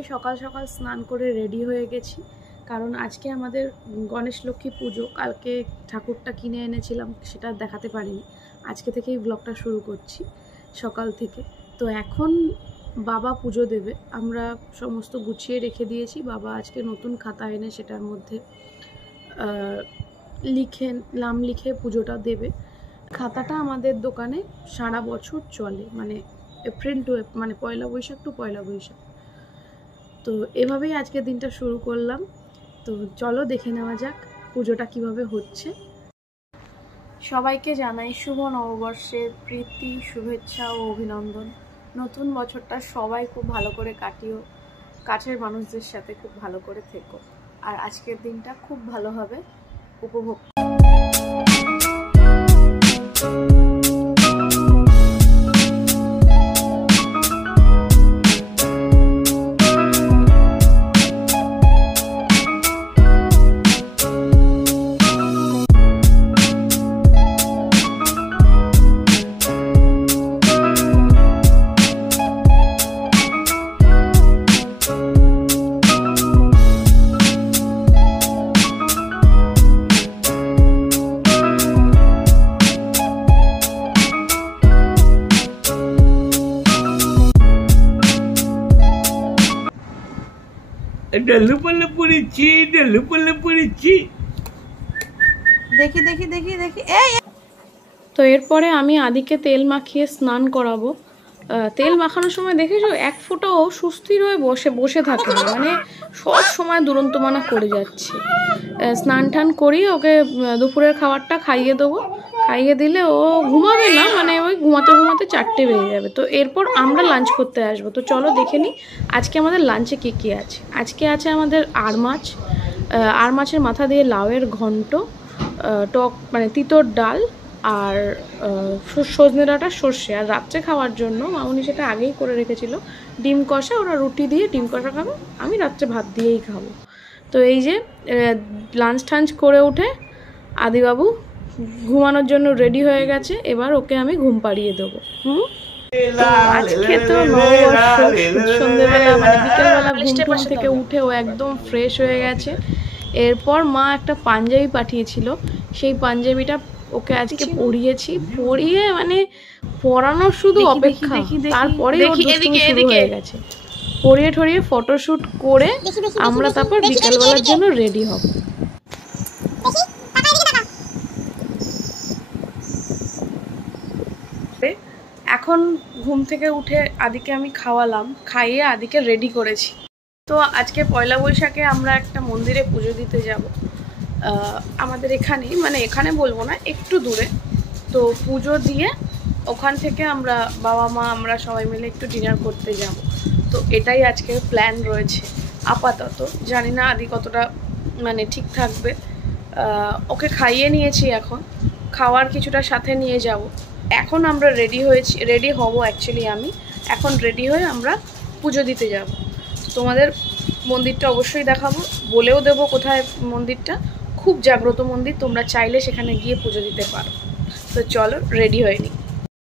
আমি সকাল সকাল স্নান করে রেডি হয়ে গেছি, কারণ আজকে আমাদের গণেশ লক্ষ্মী পুজো। কালকে ঠাকুরটা কিনে এনেছিলাম, সেটা দেখাতে পারিনি। আজকে থেকেই ব্লগটা শুরু করছি সকাল থেকে। তো এখন বাবা পুজো দেবে, আমরা সমস্ত গুছিয়ে রেখে দিয়েছি। বাবা আজকে নতুন খাতা এনে সেটার মধ্যে নাম লিখে পুজোটা দেবে। খাতাটা আমাদের দোকানে সারা বছর চলে, মানে এপ্রিল টু মানে পয়লা বৈশাখ টু পয়লা বৈশাখ। তো এভাবেই আজকের দিনটা শুরু করলাম। তো চলো দেখে নেওয়া যাক পুজোটা কিভাবে হচ্ছে। সবাইকে জানাই শুভ নববর্ষের প্রীতি, শুভেচ্ছা ও অভিনন্দন। নতুন বছরটা সবাই খুব ভালো করে কাটিও, কাছের মানুষদের সাথে খুব ভালো করে থেকো, আর আজকের দিনটা খুব ভালোভাবে উপভোগ। ডালু পাল্লা পড়েছি, ডালু পাল্লা পড়েছি। দেখি দেখি দেখি দেখি এই। তো এরপরে আমি আদিকে তেল মাখিয়ে স্নান করাবো। তেল মাখানোর সময় দেখেছো এক ফোঁটাও সুস্থির হয়ে বসে থাকে না, মানে সব সময় দুরন্তমানা করে যাচ্ছে। স্নান টান করিয়ে ওকে দুপুরের খাবারটা খাইয়ে দেবো। খাইয়ে দিলে ও ঘুমাবে না, মানে ওই ঘুমাতে ঘুমাতে 4টে বেজে যাবে। তো এরপর আমরা লাঞ্চ করতে আসবো। তো চলো দেখে নিই আজকে আমাদের লাঞ্চে কী কী আছে। আজকে আছে আমাদের আর মাছ, আর মাছের মাথা দিয়ে লাউয়ের ঘন্ট, টক মানে তিতর ডাল, আর সজনে ডাঁটা সর্ষে। আর রাত্রে খাওয়ার জন্য মামুনি সেটা আগেই করে রেখেছিল ডিম কষা। ওরা রুটি দিয়ে ডিম কষা খাবে, আমি রাত্রে ভাত দিয়েই খাবো। তো এই যে লাঞ্চ টাঞ্চ করে উঠে আদিবাবু ঘুমানোর জন্য রেডি হয়ে গেছে। এবার ওকে আমি ঘুম পাড়িয়ে দেবো। আজকে তো নববর্ষ, সন্ধ্যেবেলা মানে বিকেলবেলা ঘুম থেকে উঠে ও একদম ফ্রেশ হয়ে গেছে। এরপর মা একটা পাঞ্জাবি পাঠিয়েছিল, সেই পাঞ্জাবিটা ওকে আজকে পরিয়েছি। পরিয়ে মানে পরানোর শুধু অপেক্ষা, তারপরে শুরু হয়ে গেছে। পরিয়ে ঠরিয়ে ফটোশ্যুট করে আমরা তারপর বিকেলবেলার জন্য রেডি হব। এখন ঘুম থেকে উঠে আদিকে আমি খাওয়ালাম, খাইয়ে আদিকে রেডি করেছি। তো আজকে পয়লা বৈশাখে আমরা একটা মন্দিরে পুজো দিতে যাব আমাদের এখানেই, মানে এখানে বলবো না, একটু দূরে। তো পুজো দিয়ে ওখান থেকে আমরা বাবা মা আমরা সবাই মিলে একটু ডিনার করতে যাব। তো এটাই আজকের প্ল্যান রয়েছে আপাতত। জানি না আদি কতটা মানে ঠিক থাকবে। ওকে খাইয়ে নিয়েছি, এখন খাওয়ার কিছুটা সাথে নিয়ে যাব। এখন আমরা রেডি হব অ্যাকচুয়ালি। আমি এখন রেডি হয়ে আমরা পুজো দিতে যাব। তোমাদের মন্দিরটা অবশ্যই দেখাবো, বলেও দেবো কোথায় মন্দিরটা। খুব জাগ্রত মন্দির, তোমরা চাইলে সেখানে গিয়ে পুজো দিতে পারো। তো চলো রেডি হয়ে নিই।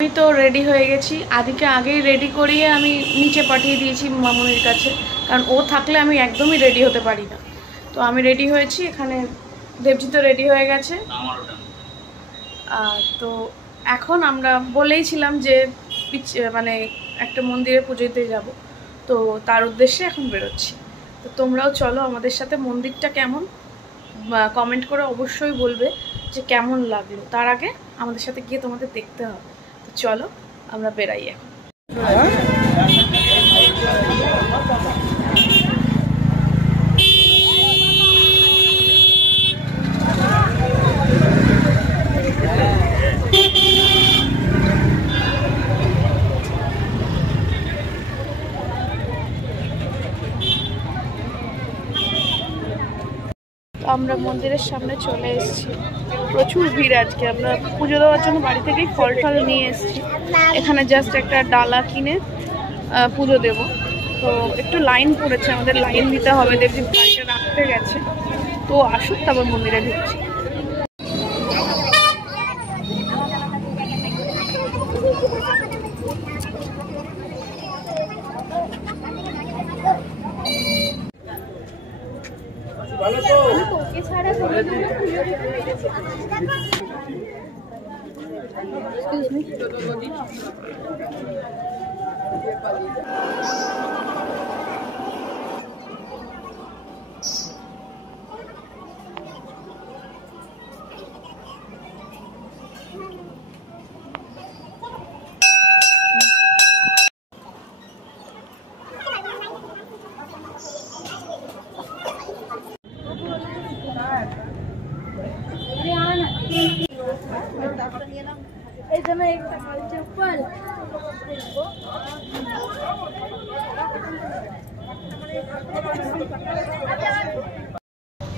আমি তো রেডি হয়ে গেছি। আদিকে আগেই রেডি করিয়ে আমি নিচে পাঠিয়ে দিয়েছি মামুনির কাছে, কারণ ও থাকলে আমি একদমই রেডি হতে পারি না। তো আমি রেডি হয়েছি, এখানে দেবজি তো রেডি হয়ে গেছে। তো এখন আমরা বলেইছিলাম যে মানে একটা মন্দিরে পুজো দিতে যাব, তো তার উদ্দেশ্যে এখন বেরোচ্ছি। তো তোমরাও চলো আমাদের সাথে। মন্দিরটা কেমন কমেন্ট করে অবশ্যই বলবে যে কেমন লাগলো। তার আগে আমাদের সাথে গিয়ে তোমাদের দেখতে হবে। তো চলো আমরা বেরাই এখন। আমরা মন্দিরের সামনে চলে এসেছি। প্রচুর ভিড় আজকে। আমরা পুজো দেওয়ার জন্য বাড়ি থেকেই ফল টল নিয়ে এসেছি। এখানে জাস্ট একটা ডালা কিনে পুজো দেব। তো একটু লাইন পড়েছে, আমাদের লাইন দিতে হবে। দেবজি গাড়িটা রাখতে গেছে, তো আসুক তারপর মন্দিরে ঢুকছি।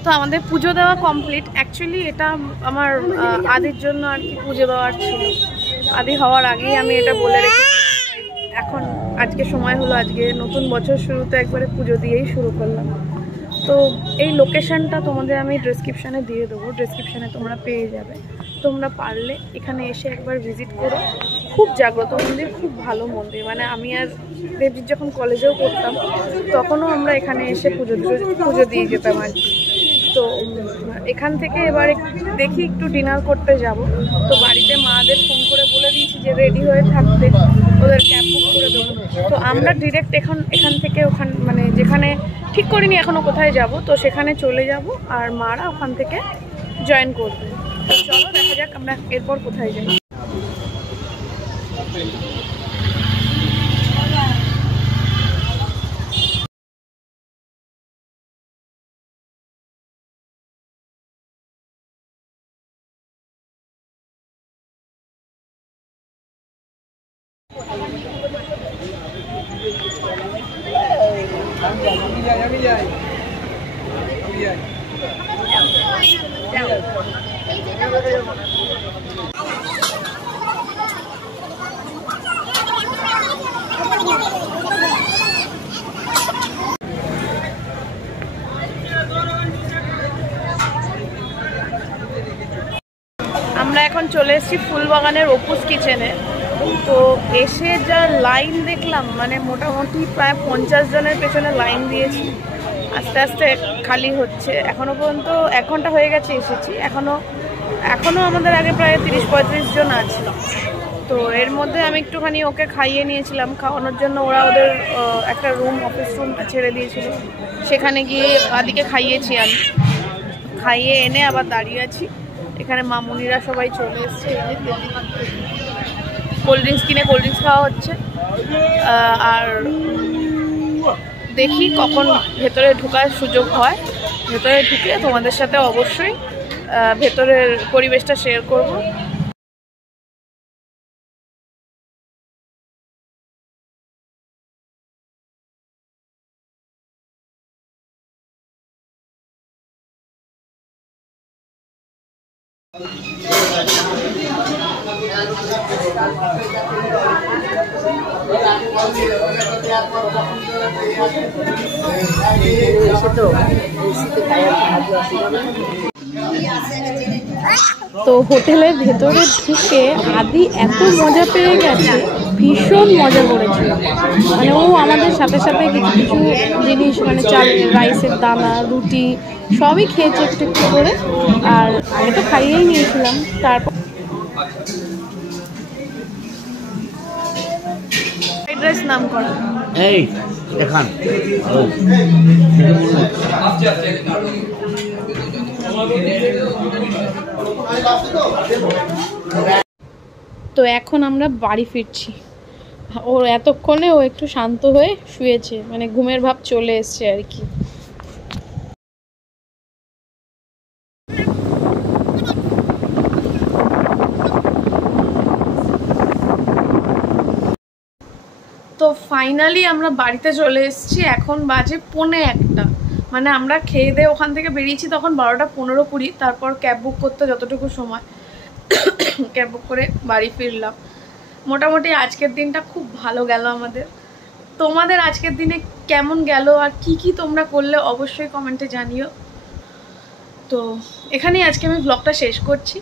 তো আমাদের পুজো দেওয়া কমপ্লিট। অ্যাকচুয়ালি এটা আমার আদির জন্য আর কি পুজো দেওয়ার ছিল। আদি হওয়ার আগেই আমি এটা বলে রেখে এখন আজকে সময় হলো, আজকে নতুন বছর শুরুতে একবারে পুজো দিয়েই শুরু করলাম। তো এই লোকেশনটা তোমাদের আমি ডেসক্রিপশানে দিয়ে দেবো, ডেসক্রিপশানে তোমরা পেয়ে যাবে। তোমরা পারলে এখানে এসে একবার ভিজিট করো। খুব জাগ্রত মন্দির, খুব ভালো মন্দির। মানে আমি আর দেবজিৎ যখন কলেজেও পড়তাম তখনও আমরা এখানে এসে পুজো দিয়ে যেতাম আর কি। তো এখান থেকে এবারে দেখি একটু ডিনার করতে যাব। তো বাড়িতে মাদের ফোন করে বলে দিয়েছি যে রেডি হয়ে থাকতে, ওদের ক্যাব বুক করে দেবো। তো আমরা ডিরেক্ট এখান থেকে ওখান মানে যেখানে ঠিক করিনি এখনও কোথায় যাব, তো সেখানে চলে যাব আর মারা ওখান থেকে জয়েন করবে। তো চলো দেখা যাক আমরা এরপর কোথায় যাই। আমরা এখন চলে এসেছি ফুলবাগানের অপুস কিচেনে। তো এসে যা লাইন দেখলাম, মানে মোটামুটি প্রায় 50 জনের পেছনে লাইন দিয়েছি। আস্তে আস্তে খালি হচ্ছে। এখনও পর্যন্ত 1 ঘন্টা হয়ে গেছে এসেছি, এখনও আমাদের আগে প্রায় 30-35 জন আছে। তো এর মধ্যে আমি একটুখানি ওকে খাইয়ে নিয়েছিলাম। খাওয়ানোর জন্য ওরা ওদের একটা রুম, অফিস রুমটা ছেড়ে দিয়েছিল, সেখানে গিয়ে আদিকে খাইয়েছি। আমি খাইয়ে এনে আবার দাঁড়িয়ে আছি এখানে। মামুনিরা সবাই চলে এসছে। কোল্ড ড্রিঙ্কস কিনে কোল্ড ড্রিঙ্কস খাওয়া হচ্ছে। আর দেখি কখন ভেতরে ঢোকার সুযোগ হয়। ভেতরে ঢুকে তোমাদের সাথে অবশ্যই ভেতরের পরিবেশটা শেয়ার করব। তো হোটেলের ভেতরে ঢুকে আদি এত মজা পেয়ে গেছে, ভীষণ মজা করেছিল। মানে ও আমাদের সাথে সাথে কিছু কিছু জিনিস, মানে চাল, রাইসের দানা, রুটি সবই খেয়েছে একটু একটু করে। আর আমি তো খাইয়েই নিয়েছিলাম। তারপর ফ্রাইড রাইস নাম করা এই দেখান। তো এখন আমরা বাড়ি ফিরছি। ওর এতক্ষণে ও একটু শান্ত হয়ে শুয়েছে, মানে ঘুমের ভাব চলে এসছে আর কি। তো ফাইনালি আমরা বাড়িতে চলে এসেছি। এখন বাজে 1:45। মানে আমরা খেয়ে দিয়ে ওখান থেকে বেরিয়েছি তখন 12:15-20। তারপর ক্যাব বুক করতে যতটুকু সময়, ক্যাব বুক করে বাড়ি ফিরলাম। মোটামুটি আজকের দিনটা খুব ভালো গেল আমাদের। তোমাদের আজকের দিনে কেমন গেল আর কি কি তোমরা করলে অবশ্যই কমেন্টে জানিও। তো এখানেই আজকে আমি ব্লগটা শেষ করছি।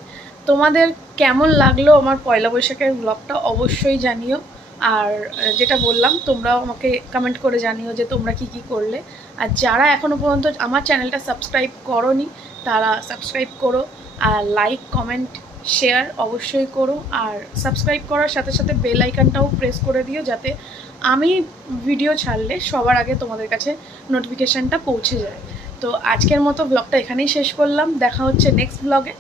তোমাদের কেমন লাগলো আমার পয়লা বৈশাখের ব্লগটা অবশ্যই জানিও। আর যেটা বললাম তোমরাও আমাকে কমেন্ট করে জানিও যে তোমরা কি কি করলে। আর যারা এখনও পর্যন্ত আমার চ্যানেলটা সাবস্ক্রাইব করোনি তারা সাবস্ক্রাইব করো, আর লাইক কমেন্ট শেয়ার অবশ্যই করো, আর সাবস্ক্রাইব করার সাথে সাথে বেল আইকনটাও প্রেস করে দিও, যাতে আমি ভিডিও ছাড়লে সবার আগে তোমাদের কাছে নোটিফিকেশানটা পৌঁছে যায়। তো আজকের মতো ব্লগটা এখানেই শেষ করলাম, দেখা হচ্ছে নেক্সট ব্লগে।